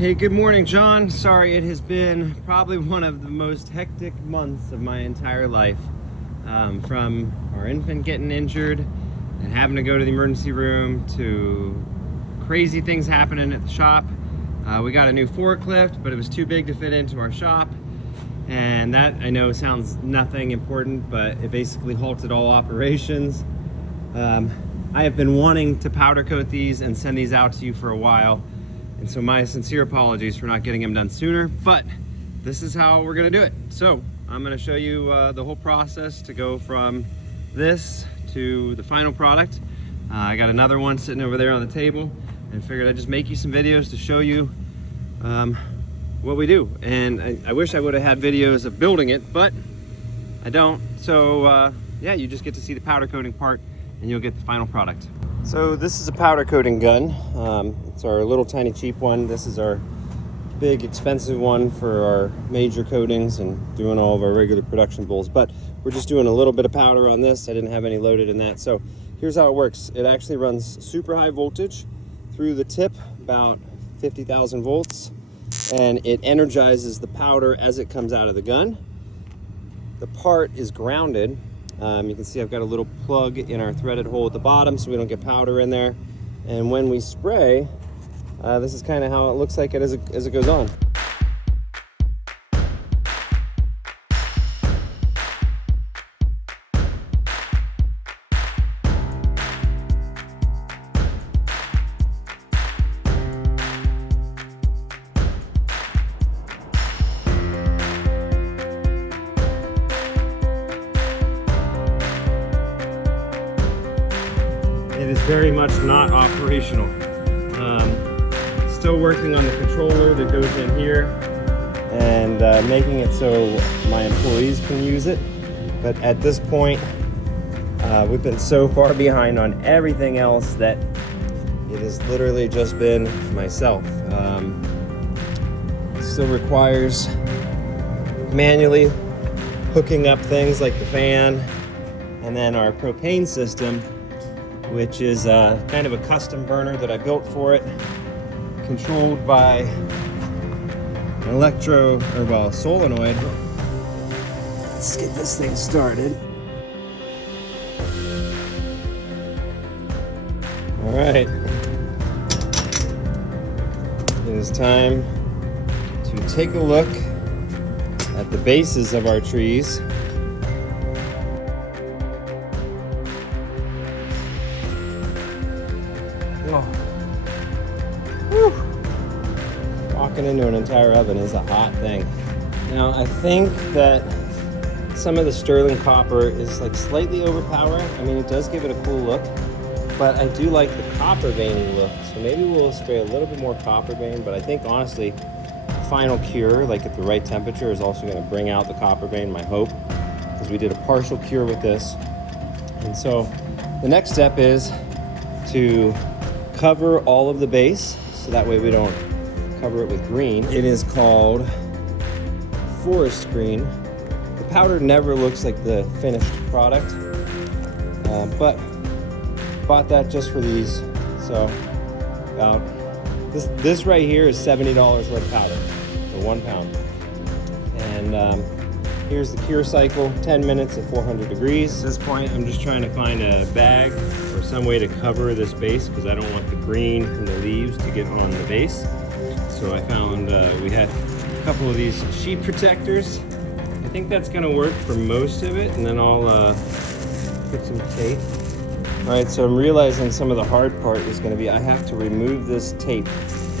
Hey, good morning, John. Sorry, it has been probably one of the most hectic months of my entire life. From our infant getting injured and having to go to the emergency room to crazy things happening at the shop. We got a new forklift, but it was too big to fit into our shop. And that, I know, sounds nothing important, but it basically halted all operations. I have been wanting to powder coat these and send these out to you for a while. And so my sincere apologies for not getting them done sooner, but this is how we're gonna do it. So I'm gonna show you the whole process to go from this to the final product. I got another one sitting over there on the table and figured I'd just make you some videos to show you what we do. And I wish I would have had videos of building it, but I don't. So yeah, you just get to see the powder coating part and you'll get the final product. So this is a powder coating gun. It's our little tiny cheap one. This is our big expensive one for our major coatings and doing all of our regular production bowls. But we're just doing a little bit of powder on this. I didn't have any loaded in that. So here's how it works. It actually runs super high voltage through the tip, about 50,000 volts, and it energizes the powder as it comes out of the gun. The part is grounded. You can see I've got a little plug in our threaded hole at the bottom so we don't get powder in there. And when we spray, this is kind of how it looks like it as it goes on. It is very much not operational. Still working on the controller that goes in here and making it so my employees can use it. But at this point, we've been so far behind on everything else that it has literally just been myself. It still requires manually hooking up things like the fan and then our propane system, which is kind of a custom burner that I built for it, controlled by an solenoid. Let's get this thing started. All right, it is time to take a look at the bases of our trees. Oh. Whew. Walking into an entire oven is a hot thing. Now I think that some of the sterling copper is like slightly overpowering. I mean, it does give it a cool look, but I do like the copper veining look. So maybe we'll spray a little bit more copper vein, but I think honestly, final cure, like at the right temperature, is also gonna bring out the copper vein, my hope, because we did a partial cure with this. And so the next step is to cover all of the base, so that way we don't cover it with green. It is called forest green. The powder never looks like the finished product, but bought that just for these. So about this right here is $70 worth of powder for 1 pound. And here's the cure cycle, 10 minutes at 400 degrees. At this point, I'm just trying to find a bag or some way to cover this base because I don't want the green from the leaves to get on the base. So I found we had a couple of these sheet protectors. I think that's gonna work for most of it, and then I'll put some tape. All right, so I'm realizing some of the hard part is gonna be I have to remove this tape,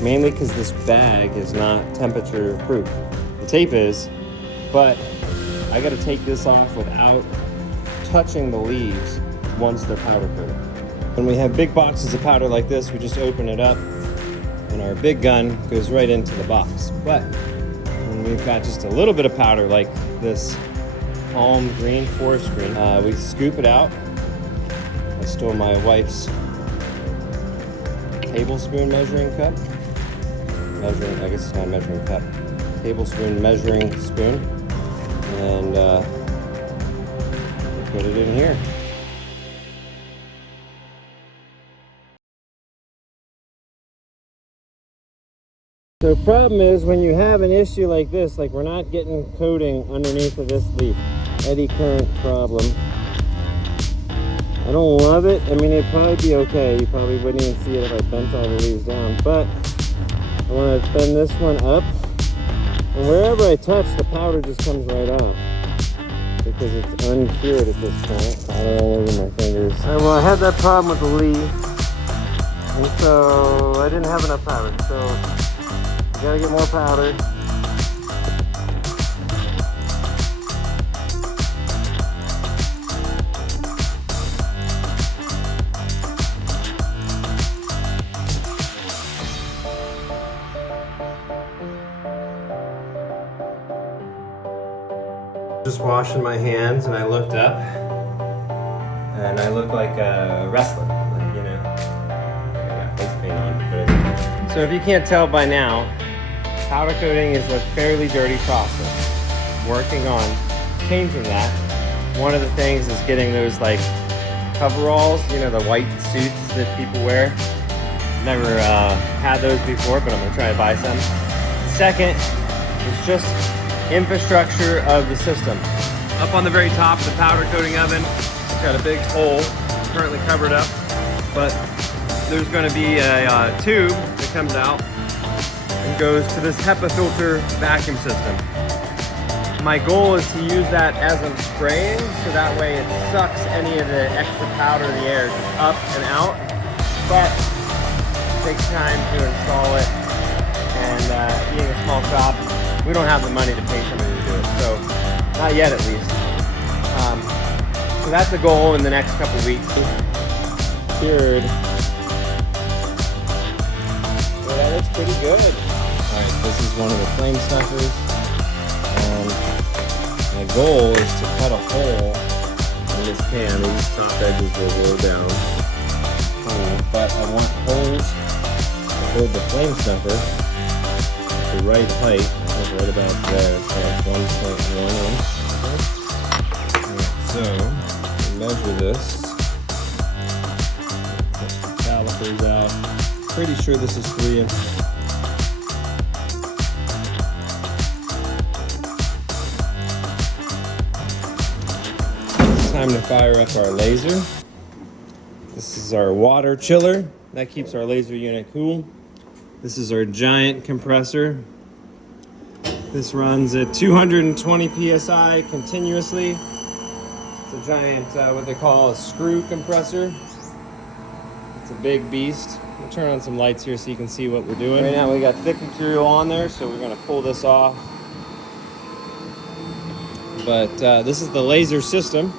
mainly because this bag is not temperature proof. The tape is, but I gotta take this off without touching the leaves once they're powder coated. When we have big boxes of powder like this, we just open it up and our big gun goes right into the box. But when we've got just a little bit of powder like this palm green, forest green, we scoop it out. I stole my wife's tablespoon measuring cup. I guess it's not a measuring cup. Tablespoon measuring spoon. And put it in here. So the problem is when you have an issue like this, like we're not getting coating underneath of this leaf. Eddy current problem. I don't love it. I mean, it'd probably be okay. You probably wouldn't even see it if I bent all the leaves down. But I want to bend this one up. And wherever I touch, the powder just comes right off. Because it's uncured at this point. Powder all over my fingers. All right, well, I had that problem with the leaf. And so I didn't have enough powder. So I gotta get more powder. Just washing my hands and I looked up and I look like a wrestler, like, you know. I got face paint on. So if you can't tell by now, powder coating is a fairly dirty process. Working on changing that. One of the things is getting those like coveralls, you know, the white suits that people wear. Never had those before, but I'm gonna try to buy some. Second is just infrastructure of the system. Up on the very top of the powder coating oven, it's got a big hole, currently covered up, but there's going to be a tube that comes out and goes to this HEPA filter vacuum system. My goal is to use that as I'm spraying, so that way it sucks any of the extra powder in the air just up and out, but it takes time to install it, and being a small shop, we don't have the money to pay somebody to do it, so not yet at least. So that's the goal in the next couple weeks. Cured. Well, that looks pretty good. All right, this is one of the flame snuffers, and my goal is to cut a hole in this pan. These top edges will roll down, but I want holes to hold the flame snuffer at the right height. Right about there, so that's 1.1 inch. Right, so measure this. Put the calipers out. Pretty sure this is 3 inches. It's time to fire up our laser. This is our water chiller. That keeps our laser unit cool. This is our giant compressor. This runs at 220 psi continuously. It's a giant, what they call a screw compressor. It's a big beast. We'll turn on some lights here so you can see what we're doing. Right now we got thick material on there, so we're gonna pull this off. But this is the laser system.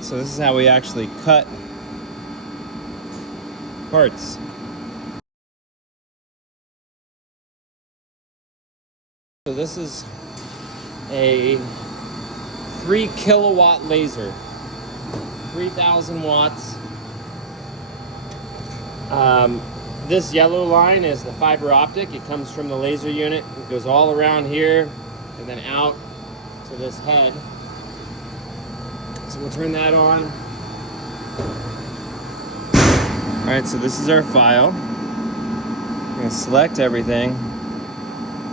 So this is how we actually cut parts. So this is a 3 kilowatt laser, 3,000 watts. This yellow line is the fiber optic. It comes from the laser unit. It goes all around here and then out to this head. So we'll turn that on. All right, so this is our file. I'm gonna select everything.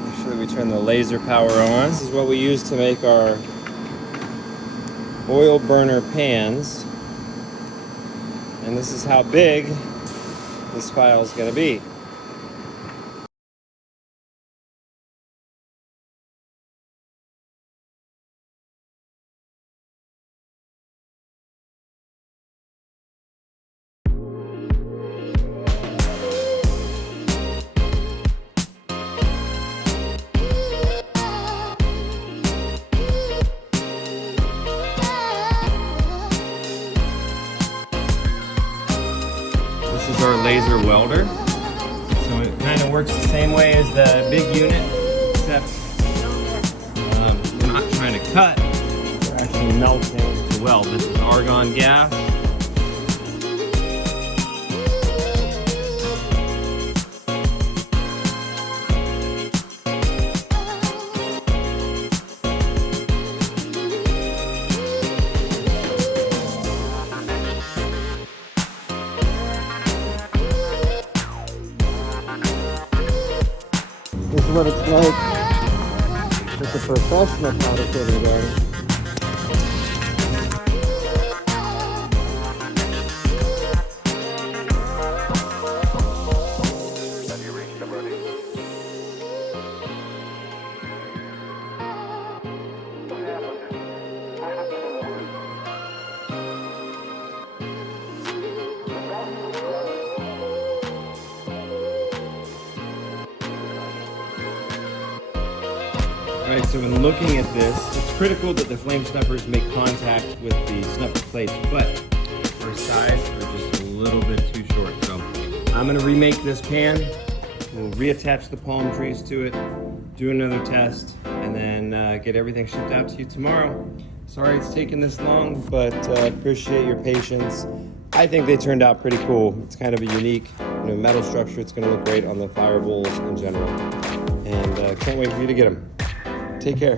Make sure that we turn the laser power on. This is what we use to make our oil burner pans. And this is how big this file is going to be. This is our laser welder. So it kind of works the same way as the big unit, except we're not trying to cut, we're actually melting the weld. This is argon gas. This is what it's like with a professional fabricating gun. Alright, so when looking at this, it's critical that the flame snuffers make contact with the snuffer plates, but for size, they're just a little bit too short. So I'm going to remake this pan, we'll reattach the palm trees to it, do another test, and then get everything shipped out to you tomorrow. Sorry it's taken this long, but appreciate your patience. I think they turned out pretty cool. It's kind of a unique metal structure. It's going to look great on the fire bowls in general. And can't wait for you to get them. Take care.